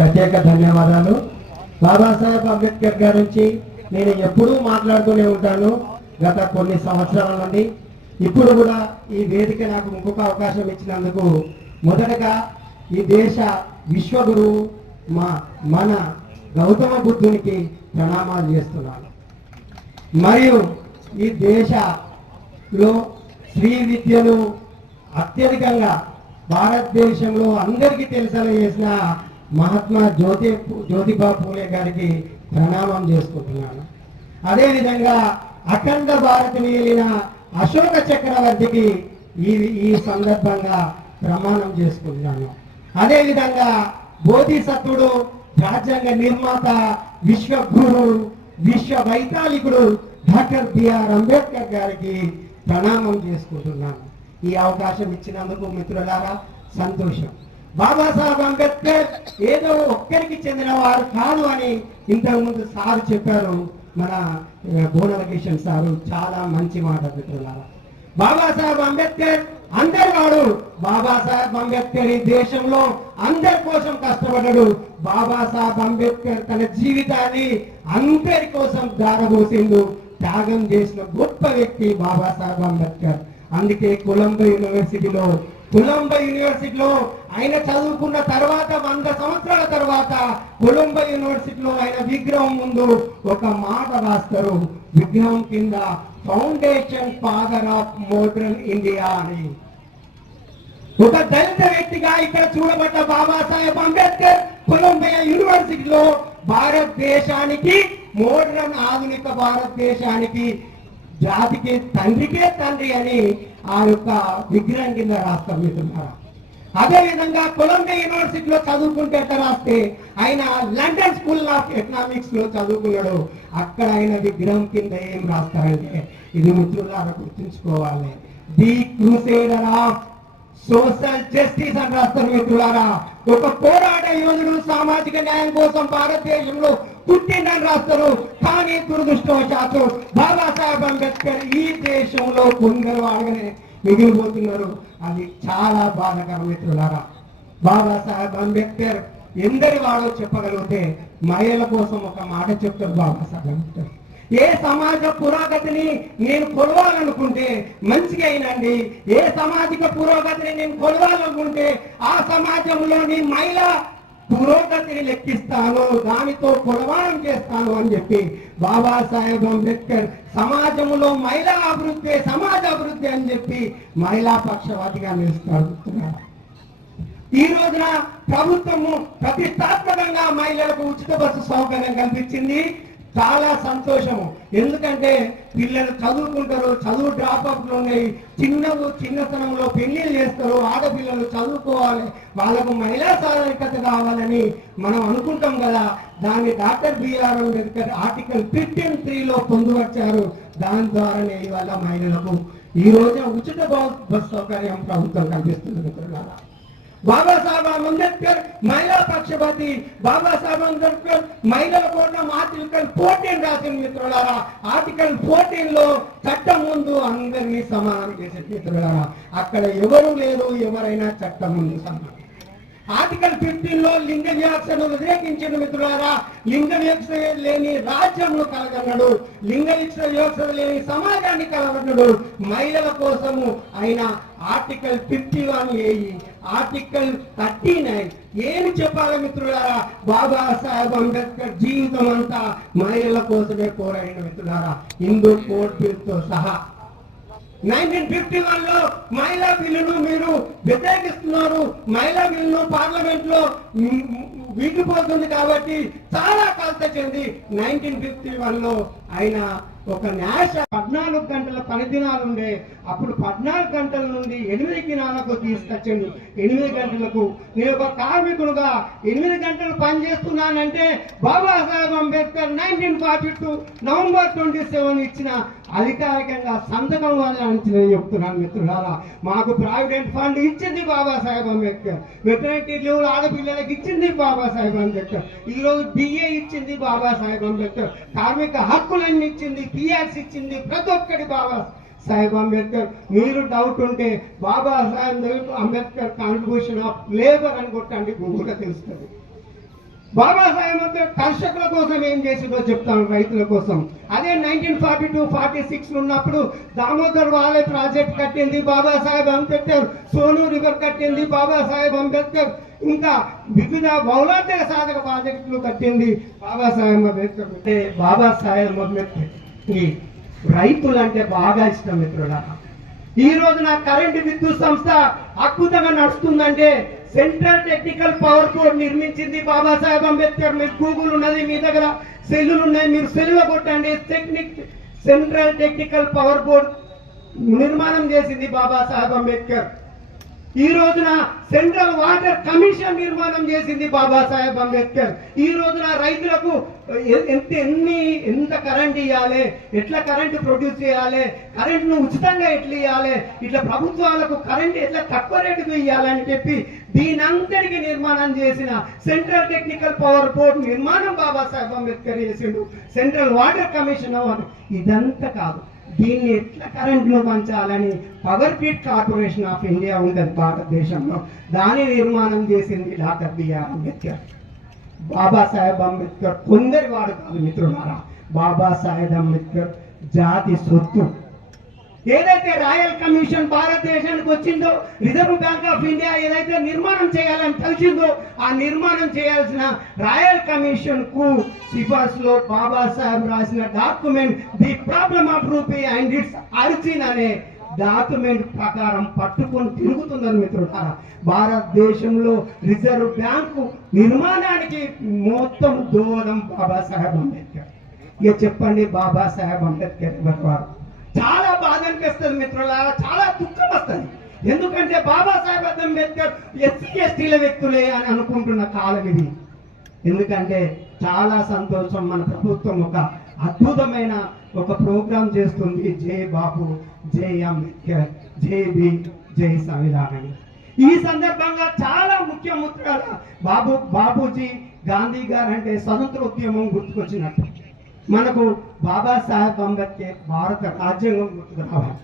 ప్రత్యేక ధన్యవాదాలు. బాబాసాహెబ్ అంబేద్కర్ గారి నుంచి నేను ఎప్పుడూ మాట్లాడుతూనే ఉంటాను గత కొన్ని సంవత్సరాల నుండి. ఇప్పుడు కూడా ఈ వేదిక నాకు ఇంకొక అవకాశం ఇచ్చినందుకు మొదటగా ఈ దేశ విశ్వగురువు మా మన గౌతమ బుద్ధునికి ప్రణామాలు చేస్తున్నాను. మరియు ఈ దేశలో స్త్రీ విద్యను అత్యధికంగా భారతదేశంలో అందరికీ తెలిసేలా చేసిన మహాత్మా జ్యోతి జ్యోతిబా పూలే గారికి ప్రణామం చేసుకుంటున్నాను. అదేవిధంగా అఖండ భారత్ మిగిలిన అశోక చక్రవర్తికి ఈ ఈ సందర్భంగా ప్రమాణం చేసుకుంటున్నాను. అదేవిధంగా బోధిసత్వుడు రాజ్యాంగ నిర్మాత విశ్వగురు విశ్వ వైతాళికుడు డాక్టర్ బిఆర్ అంబేద్కర్ గారికి ప్రణామం చేసుకుంటున్నాను. ఈ అవకాశం ఇచ్చినందుకు మిత్రులారా సంతోషం. బాబాసాహెబ్ అంబేద్కర్ ఏదో ఒక్కరికి చెందిన వారు కాదు అని ఇంతకుముందు సార్ చెప్పారు. మన బోనల కిషన్ సారు చాలా మంచి మాట పెట్టున్నారు బాబాసాహెబ్ అంబేద్కర్ అందరి వాడు. బాబాసాహెబ్ అంబేద్కర్ ఈ దేశంలో అందరి కోసం కష్టపడ్డాడు. బాబాసాహెబ్ అంబేద్కర్ తన జీవితాన్ని అందరి కోసం దారబోసిండు. త్యాగం చేసిన గొప్ప వ్యక్తి బాబాసాహెబ్ అంబేద్కర్. అందుకే కొలంబో యూనివర్సిటీలో కొలంబో యూనివర్సిటీలో ఆయన చదువుకున్న తర్వాత వంద సంవత్సరాల తర్వాత కొలంబో యూనివర్సిటీలో ఆయన విగ్రహం ముందు ఒక మాట రాస్తారు. విగ్రహం కింద foundation father of modern India అని. ఒక దళిత వ్యక్తిగా ఇక్కడ చూడబడ్డ బాబాసాహెబ్ అంబేద్కర్ కొలంబియా యూనివర్సిటీలో భారతదేశానికి మోడర్న్ ఆధునిక భారతదేశానికి జాతికి తండ్రికే తండ్రి అని ఆ యొక్క విగ్రహం కింద రాస్తాం మిత్రులారా అదే విధంగా కొలంబియా యూనివర్సిటీలో చదువుకుంటే ఎట్లా రాస్తే? ఆయన లండన్ స్కూల్ ఆఫ్ ఎకనామిక్స్లో చదువుకున్నాడు. అక్కడ ఆయన విగ్రహం కింద ఏం రాస్తారంటే? ఇది మిత్రులారా గుర్తుంచుకోవాలి. The crusader of social justice అని రాస్తారు మిత్రులారా. ఒక పోరాట యోధుడు సామాజిక న్యాయం కోసం భారతదేశంలో పుట్టిండని రాస్తారు. కానీ దురదృష్టవశాత్తు బాబాసాహెబ్ అంబేద్కర్ ఈ దేశంలో కొందరు అడగనే మిగిలిపోతున్నారు. అది చాలా బాధకరం మిత్రులారా. బాబాసాహెబ్ అంబేద్కర్ ఎందరి వాడో చెప్పగలిగితే మహిళల కోసం ఒక మాట చెప్తారు బాబాసాహెబ్ అంబేద్కర్. ఏ సమాజ పురోగతిని నేను కొలవాలనుకుంటే మంచిగా అయినండి. ఏ సామాజిక పురోగతిని నేను కొలవాలనుకుంటే ఆ సమాజంలోని మహిళ పురోగతిని లెక్కిస్తాను దానితో కొలవానం చేస్తాను అని చెప్పి బాబాసాహెబ్ అంబేద్కర్ సమాజంలో మహిళా అభివృద్ధి సమాజ అభివృద్ధి అని చెప్పి మహిళా పక్షవాదిగా నిలుస్తారు ఈ రోజున ప్రభుత్వము ప్రతిష్టాత్మకంగా మహిళలకు ఉచిత బస్సు సౌకర్యం కల్పించింది. చాలా సంతోషము. ఎందుకంటే పిల్లలు చదువుకుంటారు చదువు డ్రాప్అప్లు ఉన్నాయి. చిన్నవు చిన్నతనంలో పెళ్ళిళ్ళు చేస్తారు. ఆడపిల్లలు చదువుకోవాలి. వాళ్ళకు మహిళా సాధికత కావాలని మనం అనుకుంటాం కదా. దాన్ని doctor B R Ambedkar article fifteen త్రీలో పొందువచ్చారు దాని ద్వారానే ఇవాళ మహిళలకు ఈ రోజు ఉచిత బస్ సౌకర్యం ప్రభుత్వం కల్పిస్తుంది మిత్రులారా. బాబాసాహెబ్ అంబేద్కర్ మహిళా పక్షపాతి. బాబాసాహెబ్ అంబేద్కర్ మహిళల కోసం ఆర్టికల్ ఫోర్టీన్ రాసిన మిత్రులారా ఆర్టికల్ ఫోర్టీన్లో చట్టం ముందు అందరినీ సమానం చేసే మిత్రులారా అక్కడ ఎవరు లేరు ఎవరైనా చట్టం ముందు సమానం. ఆర్టికల్ ఫిఫ్టీన్లో లింగ వివక్షను వ్యతిరేకించిన మిత్రులారా లింగ వివక్ష లేని రాజ్యంను కలగన్నాడు. లింగ వివక్ష లేని సమాజాన్ని కలగన్నాడు. మహిళల కోసము ఆయన article fifty one A E article thirty nine ఏమి చెప్పాలి మిత్రులారా? బాబా సాహెబ్ అంబేద్కర్ జీవితం అంతా మహిళల కోసమే పోరాడిన మిత్రులారా. హిందూ కోర్టుతో సహా నైన్టీన్ ఫిఫ్టీ వన్లో మహిళా బిల్లును మీరు వ్యతిరేకిస్తున్నారు. మహిళా బిల్లును పార్లమెంట్లో వీగిపోతుంది కాబట్టి చాలా కలత చెంది నైన్టీన్ ఫిఫ్టీ వన్లో ఆయన ఒక న్యాయ పద్నాలుగు గంటల పని దినాలు ఉండే. అప్పుడు పద్నాలుగు గంటల నుండి ఎనిమిది దినాలకు తీసుకొచ్చిండు. ఎనిమిది గంటలకు నేను ఒక కార్మికుడుగా ఎనిమిది గంటలు పని చేస్తున్నానంటే Babasaheb Ambedkar nineteen forty two November twenty seven ఇచ్చిన అధికారికంగా సంతకం వల్ల అని నేను చెప్తున్నాను మిత్రులారా. మాకు ప్రావిడెంట్ ఫండ్ ఇచ్చింది బాబాసాహెబ్ అంబేద్కర్. మెటర్నిటీ లీవ్ ఆడపిల్లలకు ఇచ్చింది బాబాసాహెబ్ అంబేద్కర్. ఈ రోజు డిఏ ఇచ్చింది బాబాసాహెబ్ అంబేద్కర్. కార్మిక హక్కులు హక్కులన్నీ ఇచ్చింది పిఆర్స్ ఇచ్చింది ప్రతి ఒక్కటి బాబా సాహెబ్ అంబేద్కర్. మీరు డౌట్ ఉంటే Baba Saheb Ambedkar contribution of labour అని కొట్టండి గూగుల్ తెలుస్తుంది. బాబాసాహెబ్ అంబేద్కర్ కర్షకుల కోసం ఏం చేసిందో చెప్తాను రైతుల కోసం. అదే nineteen forty two forty six ఉన్నప్పుడు దామోదర్ వాలే ప్రాజెక్ట్ కట్టింది బాబాసాహెబ్ అంబేద్కర్ సోను రివర్ కట్టింది బాబాసాహెబ్ అంబేద్కర్. ఇంకా వివిధ బౌలాధ్య సాధక ప్రాజెక్టులు కట్టింది బాబాసాహెబ్ అంబేద్కర్. అంటే బాబాసాహెబ్ అంబేద్కర్ ఈ రైతులంటే బాగా ఇష్టం మిత్రులారా. ఈ రోజున కరెంటు విద్యుత్ సంస్థ అద్భుతంగా నడుస్తుందంటే సెంట్రల్ టెక్నికల్ పవర్ బోర్డ్ నిర్మించింది బాబాసాహెబ్ అంబేద్కర్. మీరు గూగుల్ ఉన్నది మీ దగ్గర సెల్లులు ఉన్నాయి మీరు సెల్లులో కొట్టండి. Technique central technical power board నిర్మాణం చేసింది బాబాసాహెబ్ అంబేద్కర్. ఈ రోజున సెంట్రల్ వాటర్ కమిషన్ నిర్మాణం చేసింది బాబాసాహెబ్ అంబేద్కర్. ఈ రోజున రైతులకు ఎంత ఎన్ని ఎంత కరెంట్ ఇవ్వాలి ఎట్లా కరెంట్ ప్రొడ్యూస్ చేయాలి? కరెంట్ను ఉచితంగా ఎట్లా ఇవ్వాలి ఇట్లా ప్రభుత్వాలకు కరెంట్ ఎట్లా తక్కువ రేటుకు ఇవ్వాలని చెప్పి దీనంతటికి నిర్మాణం చేసిన సెంట్రల్ టెక్నికల్ పవర్ బోర్డ్ నిర్మాణం బాబాసాహెబ్ అంబేద్కర్ చేసిండు. సెంట్రల్ వాటర్ కమిషన్ ఇదంతా కాదు. దీన్ని ఎట్లా కరెంట్లో పంచాలని power grid corporation of India ఉంటుంది భారతదేశంలో. దాని నిర్మాణం చేసింది doctor B R Ambedkar. Babasaheb Ambedkar. కొందరి వాడు కాదు మిత్రులారా. బాబాసాహెబ్ అంబేద్కర్ జాతి సొత్తు. ఏదైతే రాయల్ కమిషన్ భారతదేశానికి వచ్చిందో రిజర్వ్ బ్యాంక్ ఆఫ్ ఇండియా ఏదైతే నిర్మాణం చేయాలని తెలిసిందో ఆ నిర్మాణం చేయాల్సిన రాయల్ కమిషన్కు సిఫార్సులో బాబాసాహెబ్ రాసిన document the problem of rupee and its origin అనే డాక్యుమెంట్ ప్రకారం పట్టుకొని తిరుగుతుందని మిత్రులారా. భారతదేశంలో రిజర్వ్ బ్యాంకు నిర్మాణానికి మొత్తం దూరం బాబాసాహెబ్ అంబేద్కర్. ఇక చెప్పండి బాబాసాహెబ్ అంబేద్కర్ ఎవరు వారు? చాలా బాధ అనిపిస్తుంది మిత్రులారా చాలా దుఃఖం వస్తుంది. ఎందుకంటే బాబాసాహెబ్ అంబేద్కర్ ఎస్సీ ఎస్టీల వ్యక్తులే అని అనుకుంటున్న కాలం ఇది. ఎందుకంటే చాలా సంతోషం మన ప్రభుత్వం ఒక అద్భుతమైన ఒక ప్రోగ్రాం చేస్తుంది. జై బాబు జై అంబేద్కర్ జై బి జై సంవిధానం. ఈ సందర్భంగా చాలా ముఖ్య ముద్రల బాబు బాబూజీ గాంధీ గారు అంటే స్వతంత్ర ఉద్యమం గుర్తుకొచ్చినట్టు. మనకు బాబాసాహెబ్ అంబేద్కర్ భారత రాజ్యాంగం గుర్తుకు రావాలి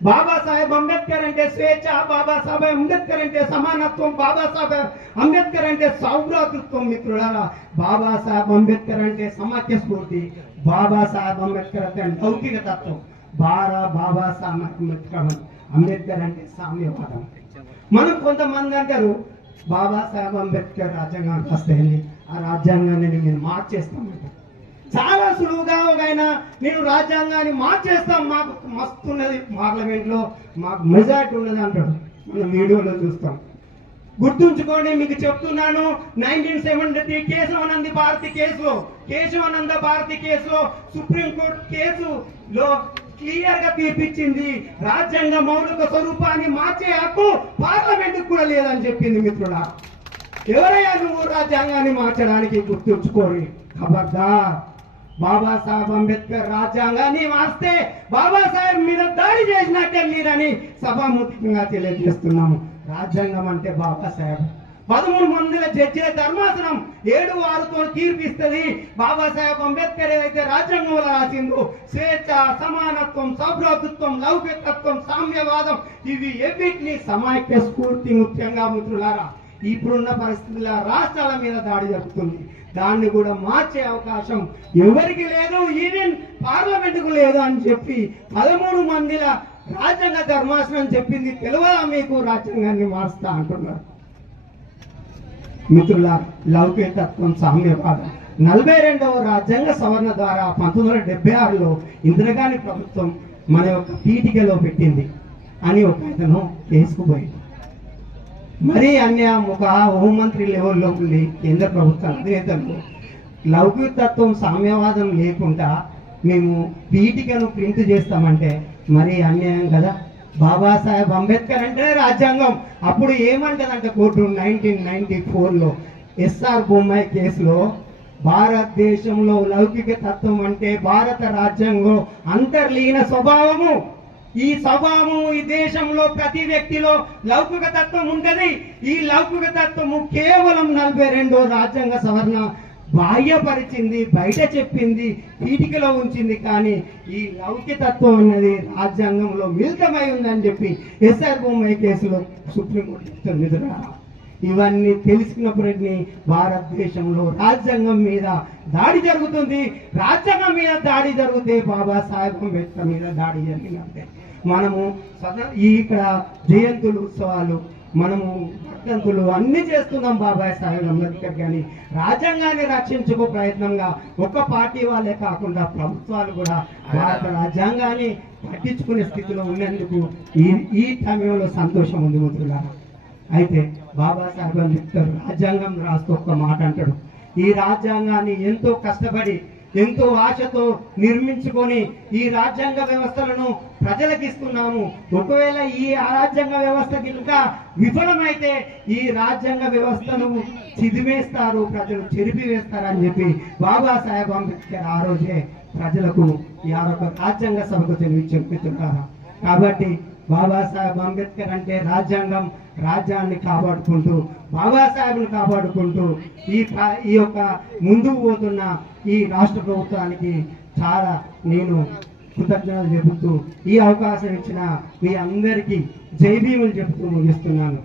బాబాసాహెబ్ అంబేద్కర్ అంటే స్వేచ్ఛ బాబాసాహెబ్ అంబేద్కర్ అంటే సమానత్వం బాబాసాహెబ్ అంబేద్కర్ అంటే సౌభ్రాతృత్వం మిత్రులారా. బాబాసాహెబ్ అంబేద్కర్ అంటే సమాఖ్య స్ఫూర్తి బాబాసాహెబ్ అంబేద్కర్ అంటే లౌకిక తత్వం బారా బాబాసాహెబ్ అంబేద్కర్ అంబేద్కర్ అంటే సామ్యవాదం. మనం కొంతమంది అంటారు బాబాసాహెబ్ అంబేద్కర్ రాజ్యాంగం వస్తాయని ఆ రాజ్యాంగాన్ని నేను మార్చేస్తామంటారు చాలా సులువుగా ఒక ఆయన నేను రాజ్యాంగాన్ని మార్చేస్తాం మాకు మస్తు ఉన్నది పార్లమెంట్లో మాకు మెజార్టీ ఉన్నది అంటాడు. మనం వీడియోలో చూస్తాం. గుర్తుంచుకోండి మీకు చెప్తున్నాను నైన్టీన్ సెవెంటీ కేశవానంద భారతి కేసులో కేశవానంద భారతి కేసులో సుప్రీంకోర్టు కేసులో క్లియర్గా తీర్పిచ్చింది రాజ్యాంగ మౌలిక స్వరూపాన్ని మార్చే హక్కు పార్లమెంట్ కూడా లేదని చెప్పింది మిత్రుడా. ఎవరయ్యా నువ్వు రాజ్యాంగాన్ని మార్చడానికి గుర్తుంచుకోండి ఖబర్దార్ బాబాసాహెబ్ అంబేద్కర్ రాజ్యాంగాన్ని మార్స్తే బాబాసాహెబ్ మీద దాడి చేసినట్టే మీరని సభాముఖంగా తెలియజేస్తున్నాము. రాజ్యాంగం అంటే బాబాసాహెబ్. పదమూడు మందిల జడ్జిల ధర్మాసనం ఏడు వారితో తీర్పిస్తుంది. బాబాసాహెబ్ అంబేద్కర్ ఏదైతే రాజ్యాంగంలో రాసిందో స్వేచ్ఛ సమానత్వం సౌభ్రాతృత్వం లౌకికత్వం సామ్యవాదం ఇవి ఎవిటిని సమాఖ్య స్ఫూర్తి ముఖ్యంగా మిత్రులారా ఇప్పుడున్న పరిస్థితుల్లో రాష్ట్రాల మీద దాడి జరుగుతుంది. దాన్ని కూడా మార్చే అవకాశం ఎవరికి లేదు ఈవెన్ పార్లమెంట్కు లేదు అని చెప్పి పదమూడు మందిల రాజ్యాంగ ధర్మాసనం చెప్పింది తెలియదా మీకు? రాజ్యాంగాన్ని మార్స్తా అంటున్నారు. మిత్రుల లౌకికత్వం సామ్యవాదం. నలభై రెండవ రాజ్యాంగ సవరణ ద్వారా పంతొమ్మిది వందల డెబ్బై ఆరులో ఇందిరాగాంధీ ప్రభుత్వం మన యొక్క పీఠికలో పెట్టింది. అని ఒక అతను వేసుకుపోయింది మరీ అన్యాయం ఒక హోంమంత్రి లెవెల్లో ఉంది కేంద్ర ప్రభుత్వ అధినేతలు లౌకికతత్వం సామ్యవాదం లేకుండా మేము పీఠికను ప్రింట్ చేస్తామంటే మరీ అన్యాయం కదా? బాబాసాహెబ్ అంబేద్కర్ అంటే రాజ్యాంగం. అప్పుడు ఏమంటదంటే కోర్టు నైన్టీన్ నైన్టీ ఫోర్లో ఎస్ఆర్ బొమ్మాయి కేసులో భారతదేశంలో లౌకిక తత్వం అంటే భారత రాజ్యాంగం అంతర్లీన స్వభావము. ఈ స్వభావం ఈ దేశంలో ప్రతి వ్యక్తిలో లౌకిక తత్వం ఉంటది. ఈ లౌకిక తత్వము కేవలం నలభై రెండో రాజ్యాంగ సవరణ బాహ్యపరిచింది బయట చెప్పింది పీఠికలో ఉంచింది కానీ ఈ లౌకికతత్వం అనేది రాజ్యాంగంలో మిళితమై ఉందని చెప్పి ఎస్ఆర్ బొమ్మాయి కేసులో సుప్రీంకోర్టు చెప్తుంది ఇవన్నీ తెలుసుకున్నప్పటిని భారతదేశంలో రాజ్యాంగం మీద దాడి జరుగుతుంది. రాజ్యాంగం మీద దాడి జరిగితే బాబాసాహెబ్ అంబేద్కర్ మీద దాడి జరిగినట్టే మనము సద ఈ ఇక్కడ జయంతులు ఉత్సవాలు మనము భక్తంతులు అన్ని చేస్తున్నాం బాబాయ్ సాహెబ్ అంబేద్కర్ కానీ రాజ్యాంగాన్ని రక్షించుకో ప్రయత్నంగా ఒక్క పార్టీ వాళ్ళే కాకుండా ప్రభుత్వాలు కూడా భారత రాజ్యాంగాన్ని పట్టించుకునే స్థితిలో ఉన్నందుకు ఈ ఈ సమయంలో సంతోషం ఉంది మిత్రులారా. అయితే బాబాసాహెబ్ అంబేద్కర్ రాజ్యాంగం రాస్తూ ఒక్క మాట అంటాడు. ఈ రాజ్యాంగాన్ని ఎంతో కష్టపడి ఎంతో ఆశతో నిర్మించుకొని ఈ రాజ్యాంగ వ్యవస్థలను ప్రజలకు ఇస్తున్నాము. ఒకవేళ ఈ రాజ్యాంగ వ్యవస్థ కనుక విఫలమైతే ఈ రాజ్యాంగ వ్యవస్థను చిదిమేస్తారు ప్రజలు చెరిపివేస్తారని చెప్పి బాబాసాహెబ్ అంబేద్కర్ ఆ రోజే ప్రజలకు ఈ ఆరొక రాజ్యాంగ సభకు తెలివి చెప్పుతున్నారు కాబట్టి బాబాసాహెబ్ అంబేద్కర్ అంటే రాజ్యాంగం రాజ్యాన్ని కాపాడుకుంటూ బాబాసాహెబ్ని కాపాడుకుంటూ ఈ ఈ యొక్క ముందుకు పోతున్న ఈ రాష్ట్ర ప్రభుత్వానికి చాలా నేను కృతజ్ఞతలు చెబుతూ ఈ అవకాశం ఇచ్చిన మీ అందరికీ జై భీములు చెబుతూ ముగిస్తున్నాను.